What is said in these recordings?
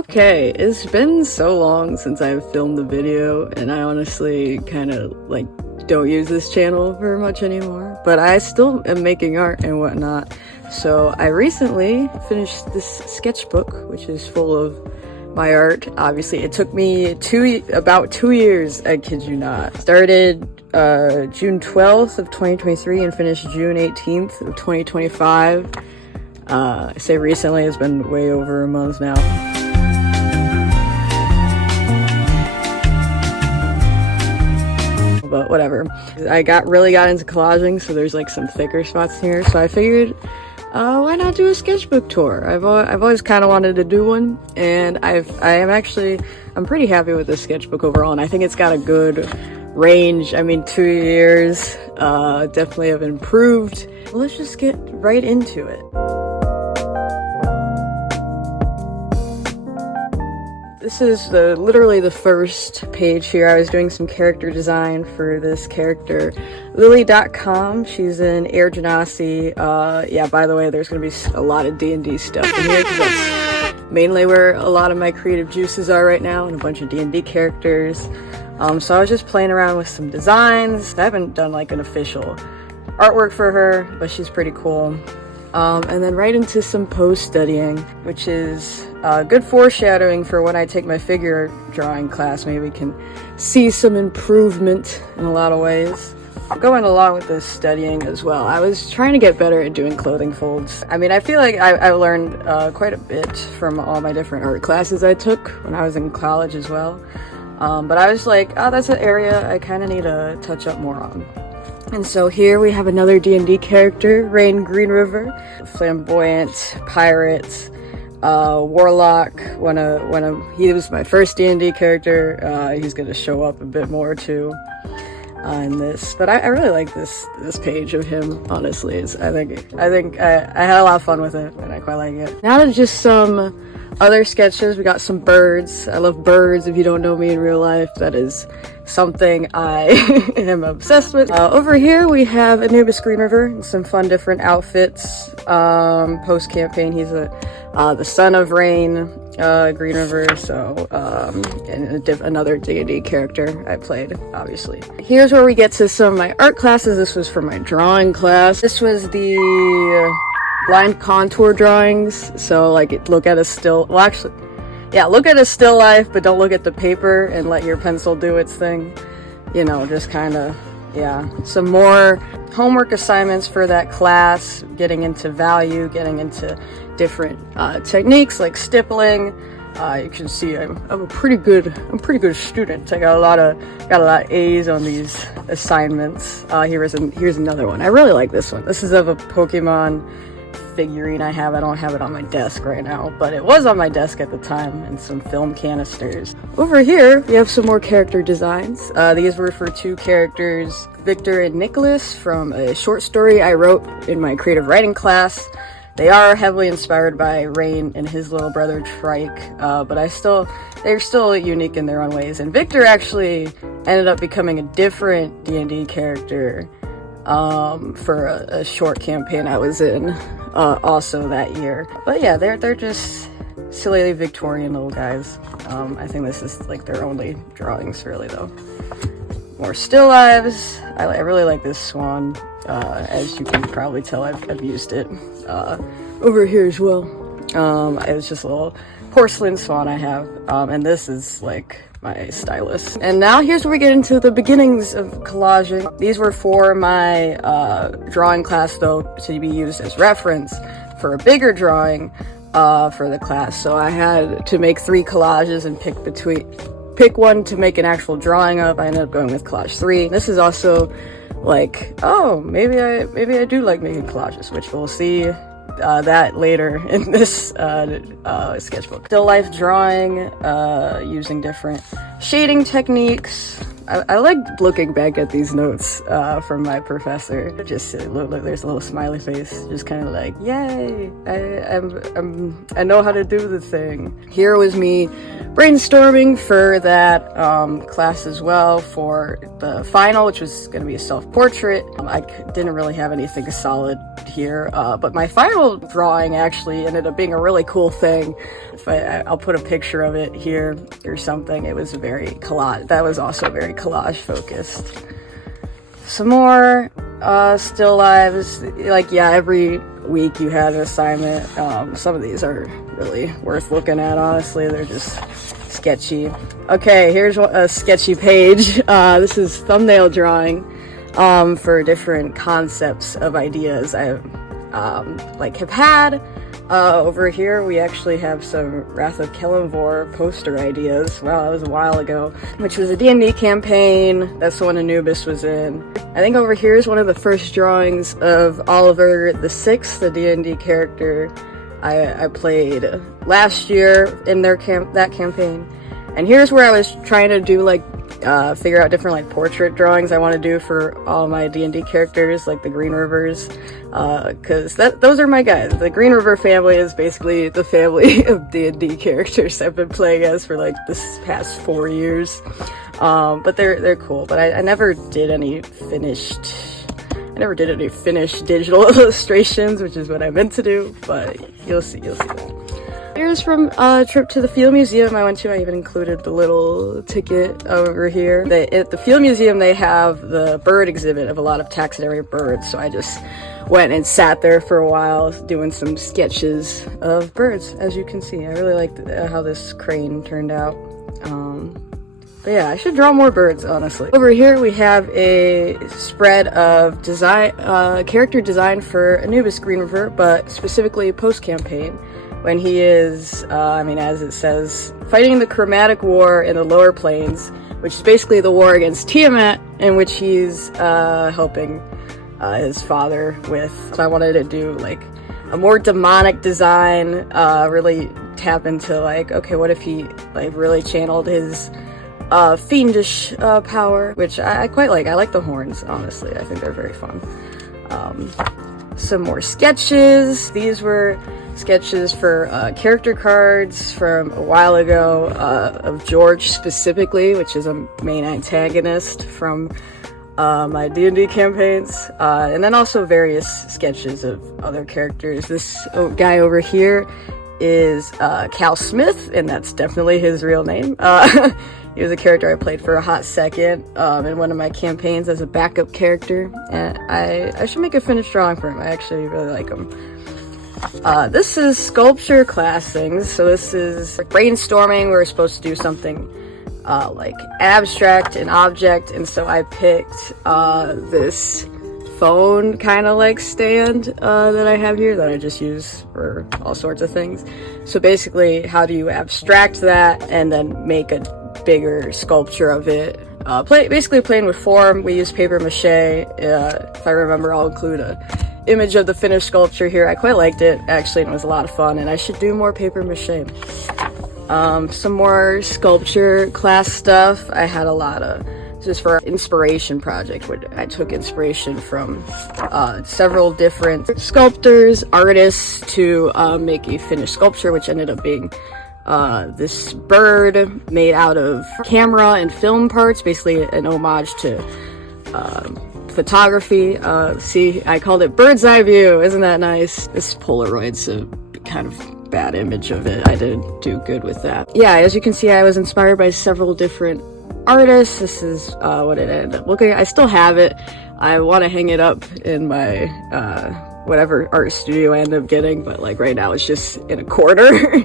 Okay, it's been so long since I've filmed a video, and I honestly kind of like don't use this channel very much anymore, but I still am making art and whatnot. So I recently finished this sketchbook, which is full of my art. Obviously, it took me about 2 years, I kid you not. Started June 12th of 2023 and finished June 18th of 2025. I say recently, it's been way over a month now. But whatever. I really got into collaging, so there's like some thicker spots here, so I figured why not do a sketchbook tour? I've always kind of wanted to do one, and I'm pretty happy with this sketchbook overall, and I think it's got a good range. I mean, 2 years definitely have improved. Well, let's just get right into it. This is literally the first page here. I was doing some character design for this character, Lily.com. She's an Air Genasi. Yeah, by the way, there's going to be a lot of D&D stuff in here because that's mainly where a lot of my creative juices are right now, and a bunch of D&D characters. So I was just playing around with some designs. I haven't done like an official artwork for her, but she's pretty cool. And then right into some pose studying, which is good foreshadowing for when I take my figure drawing class. Maybe we can see some improvement in a lot of ways. Going along with this studying as well, I was trying to get better at doing clothing folds. I mean, I feel like I learned quite a bit from all my different art classes I took when I was in college as well. But I was like, oh, that's an area I kind of need to touch up more on. And so here we have another D&D character, Rain Green River, flamboyant pirate, warlock. He was my first D&D character. He's gonna show up a bit more too in this. But I really like this page of him. Honestly, I think I had a lot of fun with it, and I quite like it. Now to just some other sketches. We got some birds. I love birds. If you don't know me in real life, that is something I am obsessed with. Over here we have Anubis Green River and some fun different outfits. Post-campaign, he's the son of Rain Green River, so and another D&D character I played, obviously. Here's where we get to some of my art classes. This was for my drawing class. This was the blind contour drawings, so like look at a still, well actually, yeah, look at a still life, but don't look at the paper and let your pencil do its thing. You know, just kind of, yeah. Some more homework assignments for that class, getting into value, getting into different techniques like stippling. You can see I'm a pretty good student. I got a lot of A's on these assignments. Here's another one. I really like this one. This is of a Pokemon figurine I have. I don't have it on my desk right now, but it was on my desk at the time, and some film canisters. Over here we have some more character designs. These were for two characters, Victor and Nicholas, from a short story I wrote in my creative writing class. They are heavily inspired by Rain and his little brother Trike, but they're still unique in their own ways. And Victor actually ended up becoming a different D&D character for a short campaign I was in also that year. But yeah, they're just silly Victorian little guys. I think this is like their only drawings really though. More still lives. I really like this swan. As you can probably tell, I've used it over here as well. It's just a little porcelain swan I have, and this is like my stylus. And now here's where we get into the beginnings of collaging. These were for my drawing class though, to be used as reference for a bigger drawing for the class. So I had to make 3 collages and pick one to make an actual drawing of. I ended up going with collage 3. This is also like, oh, maybe I do like making collages, which we'll see that later in this sketchbook. Still life drawing using different shading techniques. I like looking back at these notes from my professor. Just look, there's a little smiley face, just kind of like, yay, I know how to do the thing. Here was me brainstorming for that class as well for the final, which was going to be a self-portrait. I didn't really have anything solid here, but my final drawing actually ended up being a really cool thing. If I'll put a picture of it here or something. It was very collage. That was also very collage focused. Some more still lives. Like, yeah, every week you had an assignment. Some of these are really worth looking at, honestly. They're just sketchy. Okay, here's a sketchy page. This is thumbnail drawing for different concepts of ideas I have had. Over here we actually have some Wrath of Kelemvor poster ideas. Wow, that was a while ago. Which was a D&D campaign. That's the one Anubis was in. I think over here is one of the first drawings of Oliver the Sixth, the D&D character I played last year in that campaign. And here's where I was trying to do figure out different portrait drawings I want to do for all my D&D characters, like the Green Rivers, because those are my guys. The Green River family is basically the family of D&D characters I've been playing as for this past 4 years. But they're cool. But I never did any finished digital illustrations, which is what I meant to do. But you'll see that. Here's from a trip to the Field Museum I went to. I even included the little ticket over here. At the Field Museum, they have the bird exhibit of a lot of taxidermy birds, so I just went and sat there for a while doing some sketches of birds, as you can see. I really liked how this crane turned out. But yeah, I should draw more birds, honestly. Over here we have a spread of character design for Anubis Green River, but specifically post-campaign, when he is, as it says, fighting the chromatic war in the lower planes, which is basically the war against Tiamat, in which he's helping his father with. So I wanted to do a more demonic design, really tap into okay, what if he really channeled his fiendish power, which I quite like. I like the horns, honestly. I think they're very fun. Some more sketches. These were sketches for character cards from a while ago, of George specifically, which is a main antagonist from my D&D campaigns, and then also various sketches of other characters. This guy over here is Cal Smith, and that's definitely his real name. He was a character I played for a hot second in one of my campaigns as a backup character, and I should make a finished drawing for him. I actually really like him. This is sculpture class things, so this is brainstorming. We're supposed to do something abstract and object, and so I picked this phone kind of stand that I have here that I just use for all sorts of things. So basically, how do you abstract that and then make a bigger sculpture of it? Basically playing with form. We use paper mache. If I remember, I'll include a image of the finished sculpture here. I quite liked it, actually, and it was a lot of fun, and I should do more paper mache. Some more sculpture class stuff. I had a lot of, just for inspiration project, where I took inspiration from several different sculptors, artists, to make a finished sculpture, which ended up being this bird made out of camera and film parts, basically an homage to photography. See, I called it bird's eye view. Isn't that nice? This Polaroid's a kind of bad image of it. I didn't do good with that. Yeah, as you can see, I was inspired by several different artists. This is what it ended up looking like. I still have it. I want to hang it up in my whatever art studio I end up getting, but right now it's just in a corner.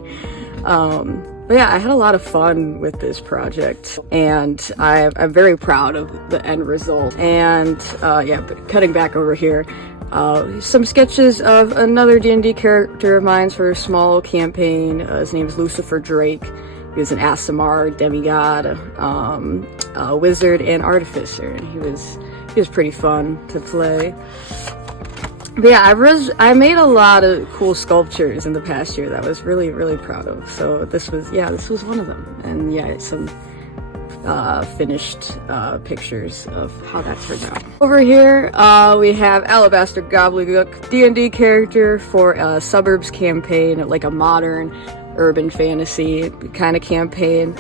But yeah, I had a lot of fun with this project, and I'm very proud of the end result. And yeah, but cutting back over here, some sketches of another D&D character of mine for a small campaign. His name is Lucifer Drake. He was an Aasimar demigod, wizard, and artificer, and he was pretty fun to play. But yeah, I made a lot of cool sculptures in the past year that I was really, really proud of. So this was one of them. And yeah, some finished pictures of how that turned out. Over here, we have Alabaster Gobbledygook, D&D character for a Suburbs campaign, like a modern urban fantasy kind of campaign.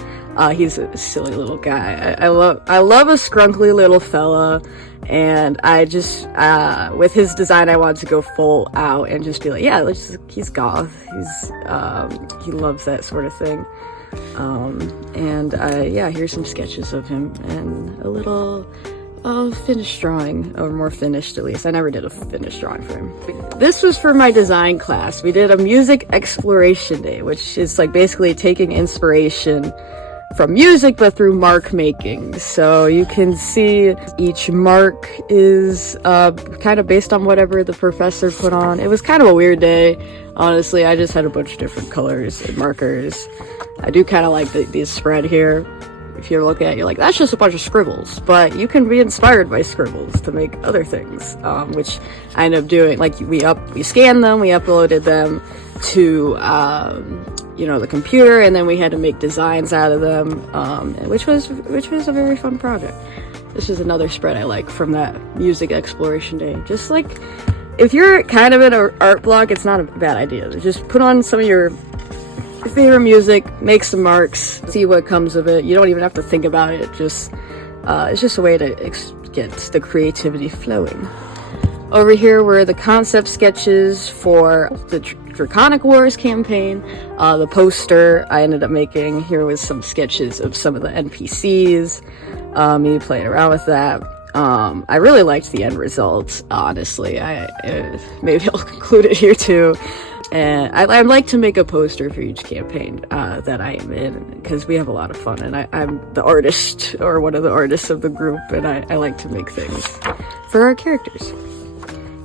He's a silly little guy. I love a scrunkly little fella, and I just with his design I wanted to go full out and just be like, yeah, he's goth. He loves that sort of thing. Yeah, here's some sketches of him and a little finished drawing, or more finished at least. I never did a finished drawing for him. This was for my design class. We did a music exploration day, which is like basically taking inspiration from music but through mark making. So you can see each mark is kind of based on whatever the professor put on. It was kind of a weird day, honestly. I just had a bunch of different colors and markers. I do kind of like the spread here. If you look at it, you're like, that's just a bunch of scribbles, but you can be inspired by scribbles to make other things, which I ended up doing. Like we scanned them, we uploaded them to the computer, and then we had to make designs out of them, which was a very fun project. This is another spread I like from that music exploration day. Just like, if you're kind of in an art block, it's not a bad idea. Just put on some of your favorite music, make some marks, see what comes of it. You don't even have to think about it. It's just a way to get the creativity flowing. Over here were the concept sketches for the Draconic Wars campaign. The poster I ended up making. Here was some sketches of some of the NPCs, me playing around with that. I really liked the end result, honestly. Maybe I'll conclude it here too. And I'd like to make a poster for each campaign that I am in, because we have a lot of fun, and I'm the artist, or one of the artists of the group, and I like to make things for our characters.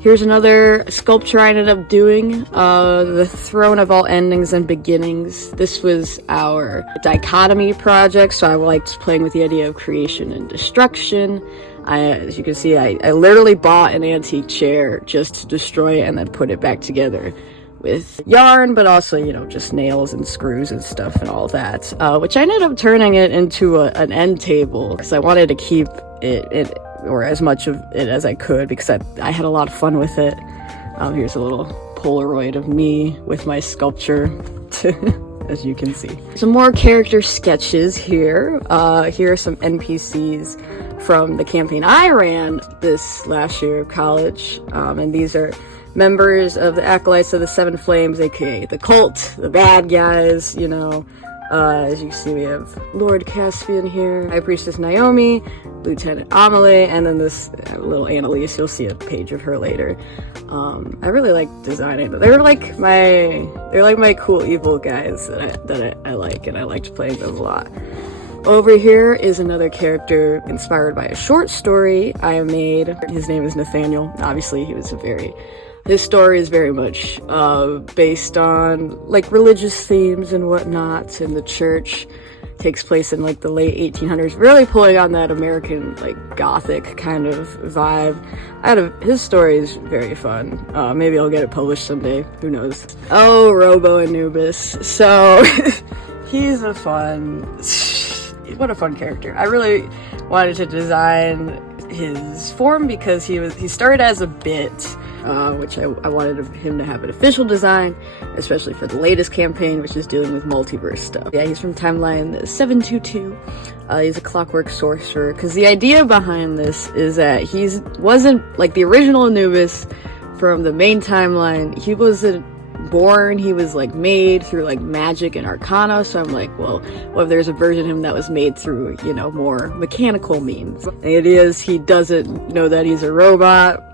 Here's another sculpture I ended up doing, the Throne of All Endings and Beginnings. This was our dichotomy project, so I liked playing with the idea of creation and destruction. As you can see, I literally bought an antique chair just to destroy it and then put it back together with yarn, but also, just nails and screws and stuff and all that, which I ended up turning it into an end table, because I wanted to keep it or as much of it as I could, because I had a lot of fun with it. Here's a little Polaroid of me with my sculpture, as you can see. Some more character sketches here. Here are some NPCs from the campaign I ran this last year of college, and these are members of the Acolytes of the Seven Flames, aka the cult, the bad guys, as you can see, we have Lord Caspian here, High Priestess Naomi, Lieutenant Amelie, and then this little Annalise. You'll see a page of her later. I really like designing them. They're like my cool evil guys that I like, and I liked playing them a lot. Over here is another character inspired by a short story I made. His name is Nathaniel. Obviously, his story is very much based on like religious themes and whatnot, and the church takes place in like the late 1800s, really pulling on that American like gothic kind of vibe. His story is very fun. Maybe I'll get it published someday, who knows. Oh, Robo Anubis. So he's what a fun character. I really wanted to design his form because he started as a bit, which I wanted him to have an official design, especially for the latest campaign, which is dealing with multiverse stuff. Yeah, he's from timeline 722. He's a clockwork sorcerer, because the idea behind this is that wasn't like the original Anubis from the main timeline. He wasn't born, he was like made through like magic and arcana. So I'm like, well, what if there's a version of him that was made through, more mechanical means? The idea is he doesn't know that he's a robot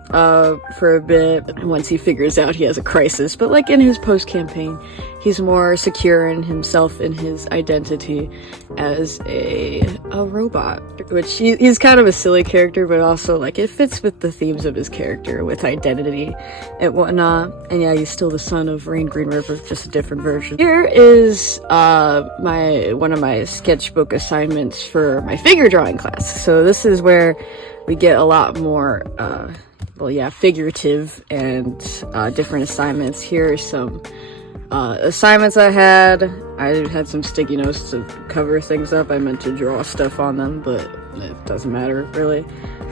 for a bit, and once he figures out, he has a crisis. But like in his post-campaign, he's more secure in himself, in his identity as a robot, which he's kind of a silly character, but also like it fits with the themes of his character with identity and whatnot. And yeah, he's still the son of Rain Green River, just a different version. Here is one of my sketchbook assignments for my figure drawing class. So this is where we get a lot more figurative and different assignments. Here are some assignments I had. I had some sticky notes to cover things up. I meant to draw stuff on them, but it doesn't matter really.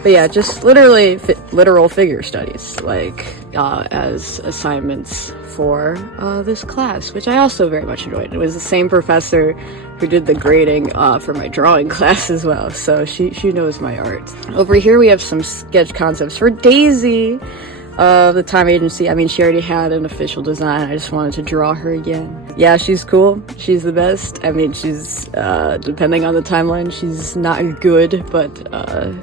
But yeah, just literally literal figure studies, like as assignments for this class, which I also very much enjoyed. It was the same professor who did the grading for my drawing class as well, so she knows my art. Over here we have some sketch concepts for Daisy of the Time Agency. I mean, she already had an official design. I just wanted to draw her again. Yeah, she's cool. She's the best. I mean, she's depending on the timeline, she's not good, but I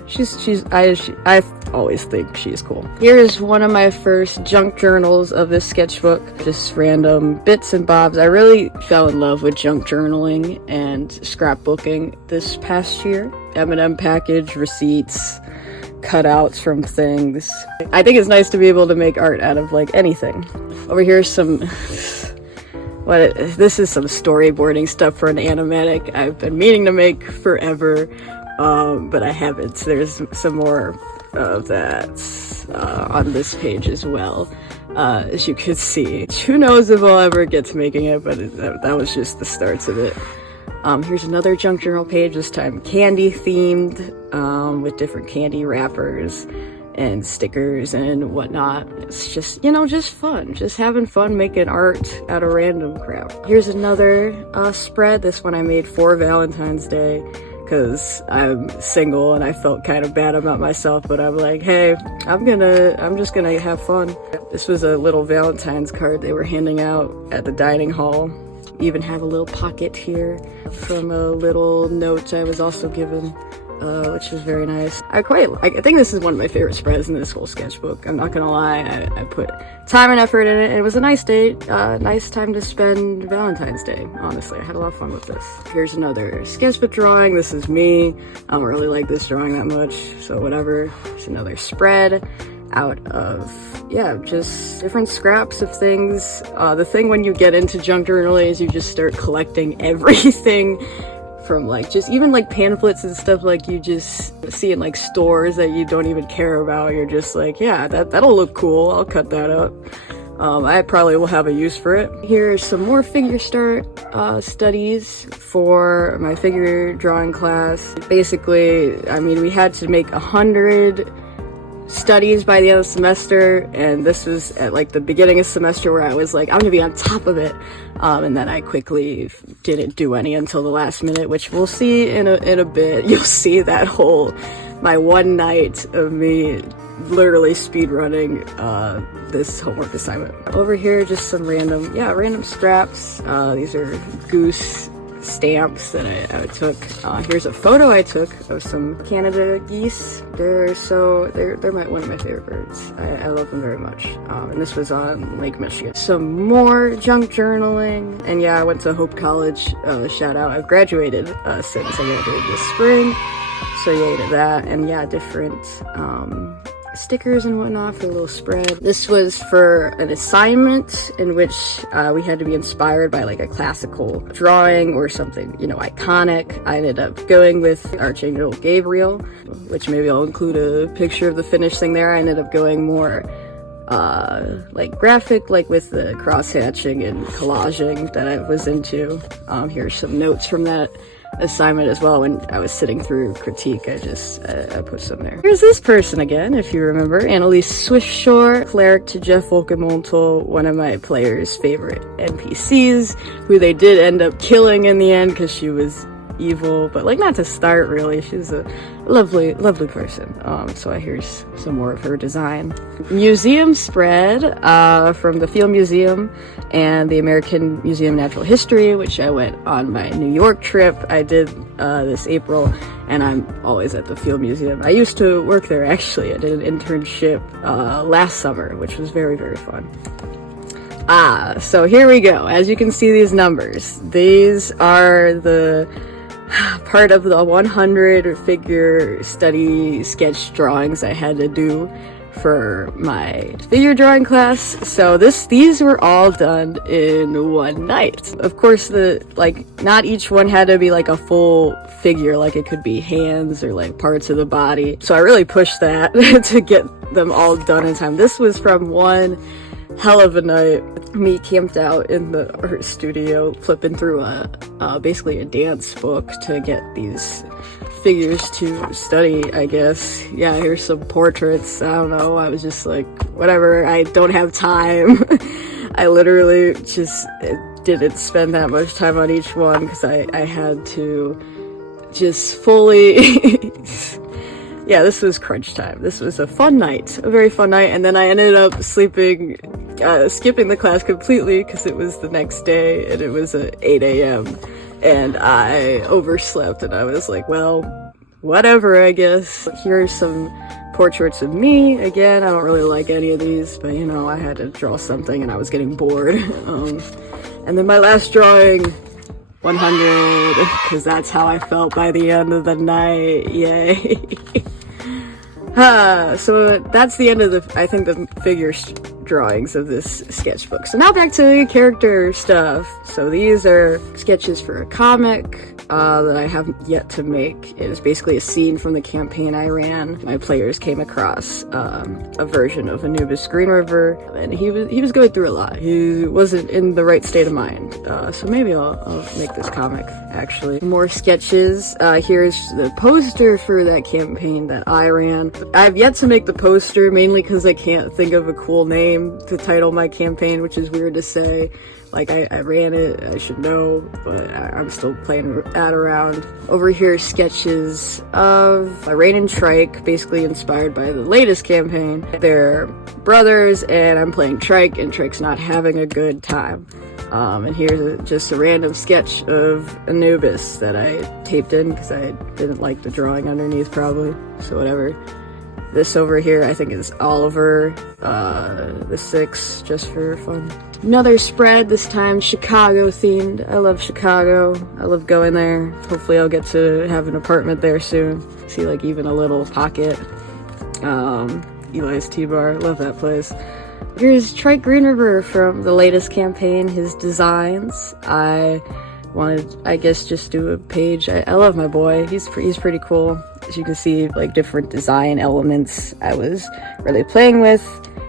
always think she's cool. Here is one of my first junk journals of this sketchbook. Just random bits and bobs. I really fell in love with junk journaling and scrapbooking this past year. M&M package, receipts, cutouts from things. I think it's nice to be able to make art out of like anything. Over here's some this is some storyboarding stuff for an animatic I've been meaning to make forever, but I haven't. So there's some more of that on this page as well, as you can see. Who knows if I'll ever get to making it, but that was just the starts of it. Here's another junk journal page, this time candy themed, with different candy wrappers and stickers and whatnot. It's just, you know, just fun. Just having fun making art out of random crap. Here's another spread. This one I made for Valentine's Day because I'm single and I felt kind of bad about myself, but I'm like, hey, I'm just gonna have fun. This was a little Valentine's card they were handing out at the dining hall. Even have a little pocket here from a little note I was also given, which is very nice. I think this is one of my favorite spreads in this whole sketchbook. I'm not gonna lie, I put time and effort in it. It was a nice day, nice time to spend Valentine's Day. Honestly, I had a lot of fun with this. Here's another sketchbook drawing. This is me. I don't really like this drawing that much, so whatever. Here's another spread out of, yeah, just different scraps of things. The thing when you get into junk journaling is you just start collecting everything from like just even like pamphlets and stuff like you just see in like stores that you don't even care about. You're just like, yeah, that'll look cool, I'll cut that up. I probably will have a use for it. Here's some more figure studies for my figure drawing class. Basically, I mean, we had to make 100 studies by the end of the semester, and this was at like the beginning of semester where I was like, I'm gonna be on top of it, and then I quickly didn't do any until the last minute, which we'll see in a bit. You'll see that whole my one night of me literally speed running this homework assignment. Over here, just some random scraps. These are goose stamps that I took. Here's a photo I took of some Canada geese. They're one of my favorite birds. I love them very much. And this was on Lake Michigan. Some more junk journaling. And yeah, I went to Hope College. Shout out. I've graduated since I graduated this spring. So yay to that. And yeah, different stickers and whatnot for a little spread. This was for an assignment in which we had to be inspired by like a classical drawing or something, you know, iconic. I ended up going with Archangel Gabriel, which maybe I'll include a picture of the finished thing there. I ended up going more like graphic, like with the cross hatching and collaging that I was into. Here's some notes from that assignment as well. When I was sitting through critique, I put some there. Here's this person again, if you remember, Annalise Swiftshore, cleric to Jeff Volkemontel, one of my players' favorite NPCs, who they did end up killing in the end because she was evil, but like not to start really. She's a lovely person. So here's some more of her design. Museum spread from the Field Museum and the American Museum of Natural History, which I went on my New York trip. I did this April, and I'm always at the Field Museum. I used to work there actually. I did an internship last summer, which was very, very fun. So here we go. As you can see, these numbers, these are the part of the 100 figure study sketch drawings I had to do for my figure drawing class. So these were all done in one night. Of course, not each one had to be like a full figure, like it could be hands or like parts of the body. So I really pushed that to get them all done in time. This was from one hell of a night. Me camped out in the art studio, flipping through basically a dance book to get these figures to study, I guess. Yeah, here's some portraits. I don't know, I was just like, whatever, I don't have time. I literally just didn't spend that much time on each one because I had to just fully yeah, this was crunch time. This was a fun night, a very fun night, and then I ended up skipping the class completely because it was the next day and it was at 8 a.m. and I overslept, and I was like, well, whatever, I guess. Here are some portraits of me. Again, I don't really like any of these, but you know, I had to draw something and I was getting bored. And then my last drawing, 100, because that's how I felt by the end of the night. Yay. So that's the end of I think the figure drawings of this sketchbook. So now back to character stuff. So these are sketches for a comic that I have yet to make. It was basically a scene from the campaign I ran. My players came across a version of Anubis Green River, and he was going through a lot. He wasn't in the right state of mind. So maybe I'll make this comic, actually. More sketches. Here's the poster for that campaign that I ran. I've yet to make the poster, mainly because I can't think of a cool name to title my campaign, which is weird to say. Like, I ran it, I should know, but I'm still playing that around. Over here, sketches of Rain and Trike, basically inspired by the latest campaign. They're brothers, and I'm playing Trike, and Trike's not having a good time. And here's just a random sketch of Anubis that I taped in because I didn't like the drawing underneath, probably, so whatever. This over here, I think, is Oliver, the 6, just for fun. Another spread, this time Chicago themed. I love Chicago. I love going there. Hopefully I'll get to have an apartment there soon. See, like, even a little pocket. Eli's T-Bar, love that place. Here's Trike Green River from the latest campaign, his designs. I wanted, I guess, just do a page. I love my boy. He's pretty cool. As you can see, like, different design elements I was really playing with.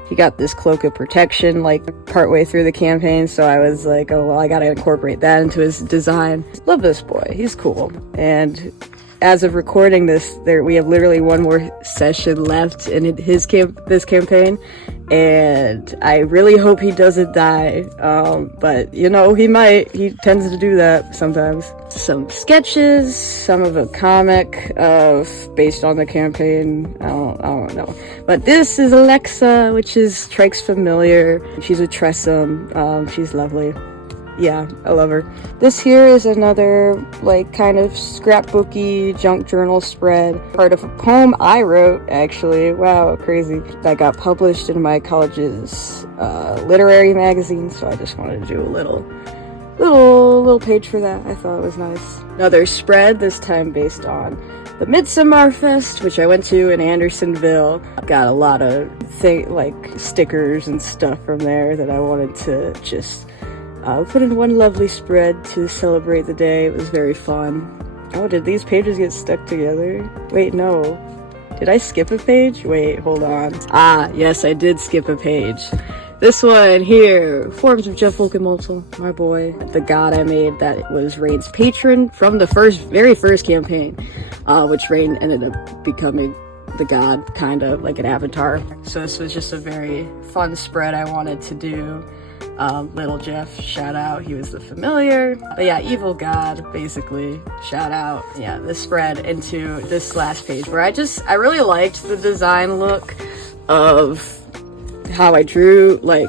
He got this cloak of protection, like, partway through the campaign, so I was like, oh, well, I gotta incorporate that into his design. Love this boy. He's cool. And as of recording this, we have literally one more session left in this campaign, and I really hope he doesn't die, but you know, he might. He tends to do that sometimes. Some sketches, some of a comic based on the campaign. I don't know, but this is Alexa, which is Trike's familiar. She's a Tressum. She's lovely. Yeah, I love her. This here is another, like, kind of scrapbooky junk journal spread. Part of a poem I wrote, actually. Wow, crazy. That got published in my college's literary magazine, so I just wanted to do a little page for that. I thought it was nice. Another spread, this time based on the Midsummer Fest, which I went to in Andersonville. Got a lot of stickers and stuff from there that I wanted to just put in one lovely spread to celebrate the day. It was very fun. Oh, did these pages get stuck together? Wait, no. Did I skip a page? Wait, hold on. Ah, yes, I did skip a page. This one here, Forms of Jeff Wolkenmolzel, my boy. The god I made that was Rain's patron from the very first campaign, which Rain ended up becoming the god, kind of like an avatar. So this was just a very fun spread I wanted to do. Little Jeff, shout out, he was the familiar. But yeah, evil god, basically, shout out. Yeah, this spread into this last page where I really liked the design look of how I drew, like,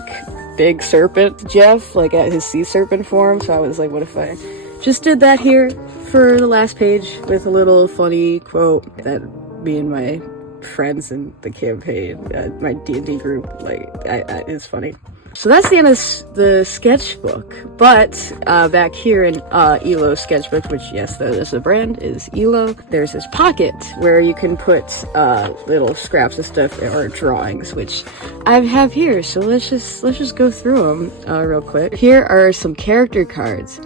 big serpent Jeff, like, at his sea serpent form. So I was like, what if I just did that here for the last page with a little funny quote that me and my friends in the campaign, my D&D group, like, it's funny. So that's the end of the sketchbook, but back here in Elo Sketchbook, which, yes, that is a brand, is Elo, there's this pocket where you can put little scraps of stuff or drawings, which I have here. So let's just go through them real quick. Here are some character cards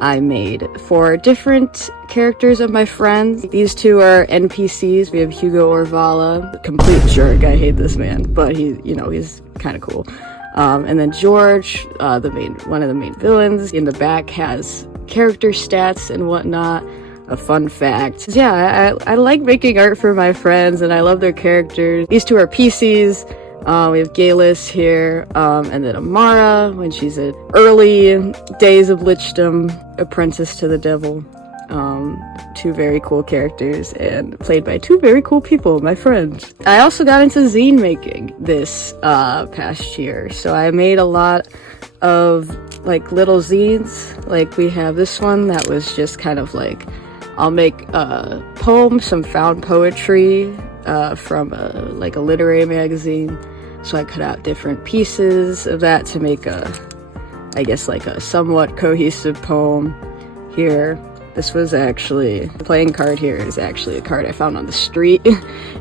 I made for different characters of my friends. These two are NPCs. We have Hugo Orvala, complete jerk. I hate this man, but he's kind of cool. And then George, one of the main villains. In the back has character stats and whatnot. a fun fact. Yeah, I like making art for my friends, and I love their characters. These two are PCs. We have Galis here, and then Amara, when she's an early days of lichdom apprentice to the devil. Two very cool characters, and played by two very cool people, my friends. I also got into zine making this past year, so I made a lot of like little zines. Like we have this one that was just kind of like, I'll make a poem, some found poetry from like a literary magazine. So I cut out different pieces of that to make I guess like a somewhat cohesive poem here. This was actually, the playing card here is actually a card I found on the street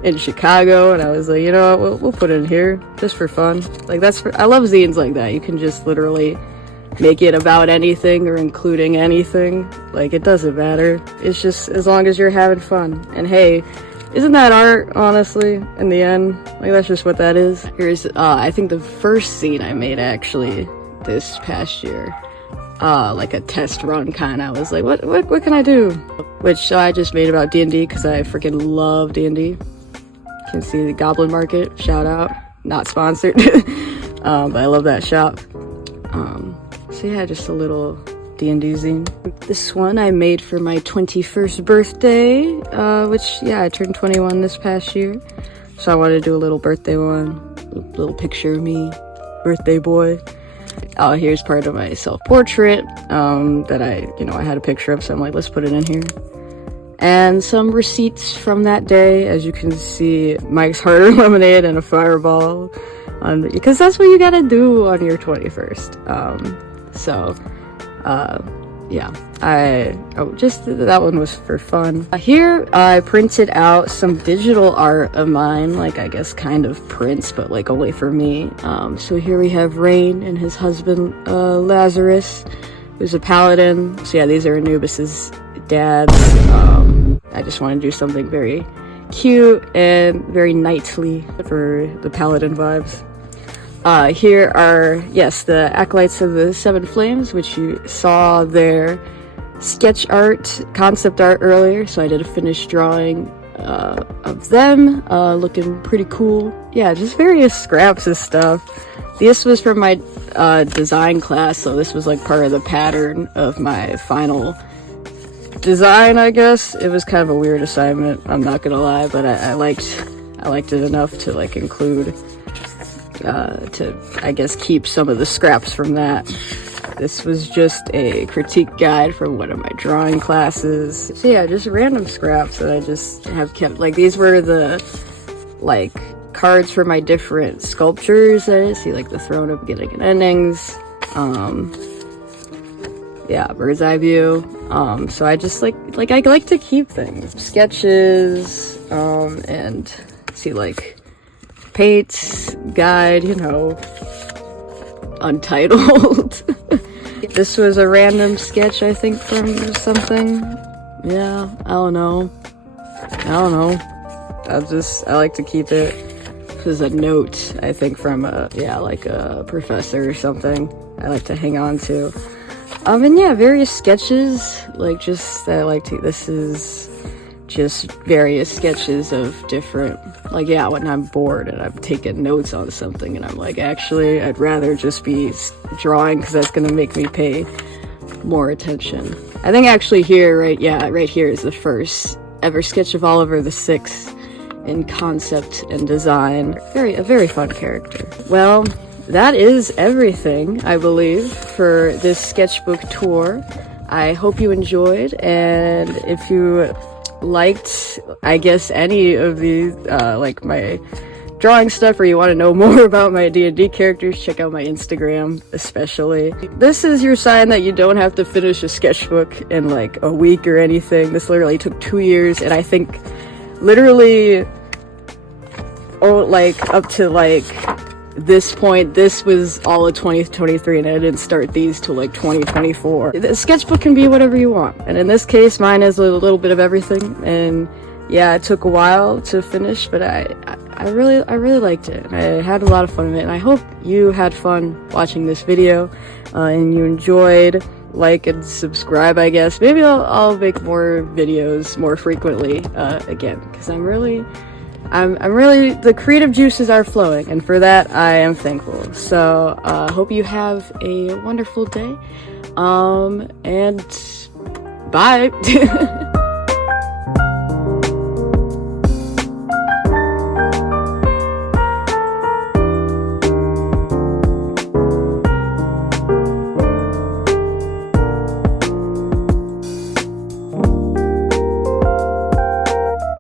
in Chicago, and I was like, you know what, we'll put it in here just for fun. Like I love zines like that. You can just literally make it about anything or including anything. Like, it doesn't matter. It's just as long as you're having fun. And hey, isn't that art, honestly, in the end? Like, that's just what that is. Here's, I think the first zine I made actually this past year. Like a test run kind of. I was like, what can I do? Which I just made about D&D because I freaking love D&D. You can see the Goblin Market, shout out. Not sponsored, but I love that shop. So yeah, just a little D&D zine. This one I made for my 21st birthday, which, yeah, I turned 21 this past year. So I wanted to do a little birthday one, a little picture of me, birthday boy. Here's part of my self-portrait that I had a picture of, so I'm like, let's put it in here. And some receipts from that day, as you can see, Mike's Harder Lemonade and a fireball, because that's what you gotta do on your 21st. Yeah, just that one was for fun. Here I printed out some digital art of mine, like I guess kind of prints, but like only for me. So here we have Rain and his husband Lazarus, who's a paladin. So yeah, these are Anubis's dads. I just want to do something very cute and very knightly for the paladin vibes. Here are, yes, the Acolytes of the Seven Flames, which you saw their sketch art, concept art earlier, so I did a finished drawing of them, looking pretty cool. Yeah, just various scraps of stuff. This was from my design class, so this was like part of the pattern of my final design, I guess. It was kind of a weird assignment, I'm not gonna lie, but I liked it enough to like include to, I guess, keep some of the scraps from that. This was just a critique guide from one of my drawing classes. So yeah, just random scraps that I just have kept. Like, these were the, like, cards for my different sculptures that I see, like the Throne of Beginning and Endings. Yeah, bird's eye view. So I just I like to keep things. Sketches, and see, like, paints, guide, untitled. This was a random sketch, I think, from something. Yeah, I don't know. I like to keep it. This is a note, I think, from like a professor or something I like to hang on to. And yeah, various sketches, like, just that I like to, this is just various sketches of different, like, yeah, when I'm bored and I'm taking notes on something and I'm like, actually, I'd rather just be drawing because that's going to make me pay more attention. I think actually here, right here is the first ever sketch of Oliver the Sixth in concept and design. A very fun character. Well, that is everything, I believe, for this sketchbook tour. I hope you enjoyed, and if you liked, I guess, any of these, like my drawing stuff, or you want to know more about my D&D characters, check out my Instagram, especially. This is your sign that you don't have to finish a sketchbook in like a week or anything. This literally took 2 years, and I think literally, like, up to like this point, this was all of 2023, and I didn't start these till like 2024. The sketchbook can be whatever you want, and in this case, mine is a little bit of everything. And yeah, it took a while to finish, but I really liked it. I had a lot of fun with it, and I hope you had fun watching this video, and you enjoyed like and subscribe, I guess. Maybe I'll make more videos more frequently, again, because I'm really, the creative juices are flowing, and for that, I am thankful. So, hope you have a wonderful day, and bye!